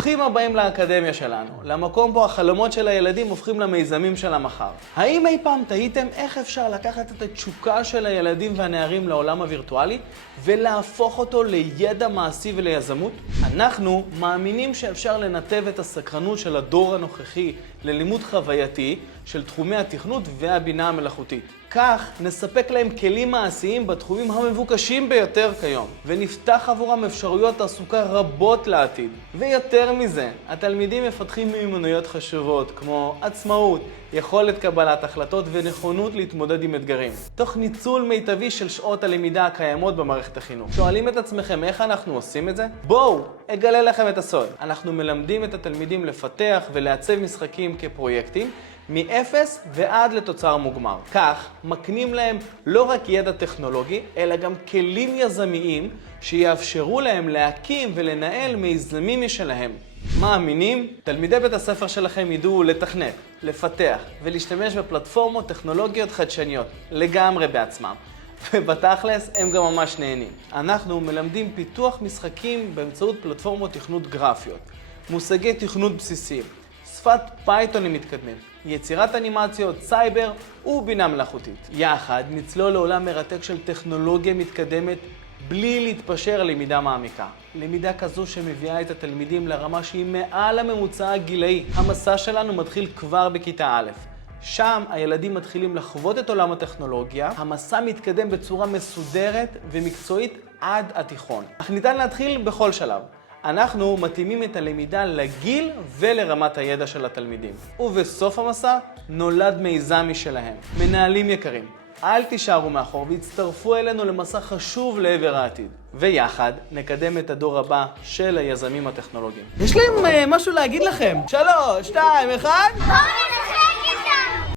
ברוכים הבאים לאקדמיה שלנו, למקום בו החלומות של הילדים הופכים למיזמים של המחר. האם אי פעם תהיתם איך אפשר לקחת את התשוקה של הילדים והנערים לעולם הווירטואלי ולהפוך אותו לידע מעשי וליזמות? אנחנו מאמינים שאפשר לנתב את הסקרנות של הדור הנוכחי ללימוד חווייתי של תחומי התכנות והבינה המלאכותית. כך נספק להם כלים מעשיים בתחומים המבוקשים ביותר כיום, ונפתח עבורם אפשרויות תעסוקה רבות לעתיד. ויותר מזה, התלמידים מפתחים מיומנויות חשובות כמו עצמאות, יכולת קבלת החלטות ונכונות להתמודד עם אתגרים, תוך ניצול מיטבי של שעות הלמידה הקיימות במערכת החינוך. שואלים את עצמכם איך אנחנו עושים את זה? בואו, אגלה לכם את הסוד. אנחנו מלמדים את התלמידים לפתח ולעצב משחקים כפרויקטים, מאפס ועד לתוצר מוגמר. כך, מקנים להם לא רק ידע טכנולוגי, אלא גם כלים יזמיים שיאפשרו להם להקים ולנהל מיזמים משלהם. מאמינים? תלמידי בית הספר שלכם ידעו לתכנת, לפתח ולהשתמש בפלטפורמות טכנולוגיות חדשניות, לגמרי בעצמם. ובתכלס הם גם ממש נהנים. אנחנו מלמדים פיתוח משחקים באמצעות פלטפורמות תכנות גרפיות, מושגי תכנות בסיסיים, שפת פייתונים מתקדמים, יצירת אנימציות, סייבר ובינה מלאכותית. יחד נצלול לעולם מרתק של טכנולוגיה מתקדמת בלי להתפשר על למידה מעמיקה. למידה כזו שמביאה את התלמידים לרמה שהיא מעל הממוצע הגילאי. המסע שלנו מתחיל כבר בכיתה א'. שם הילדים מתחילים לחוות את עולם הטכנולוגיה. המסע מתקדם בצורה מסודרת ומקצועית עד התיכון. אך ניתן להתחיל בכל שלב. אנחנו מתאימים את הלמידה לגיל ולרמת הידע של התלמידים. ובסוף המסע נולד מיזם משלהם. מנהלים יקרים, אל תישארו מאחור והצטרפו אלינו למסע חשוב לעבר העתיד. ויחד נקדם את הדור הבא של היזמים הטכנולוגיים. יש להם משהו להגיד לכם. 3, 2, 1...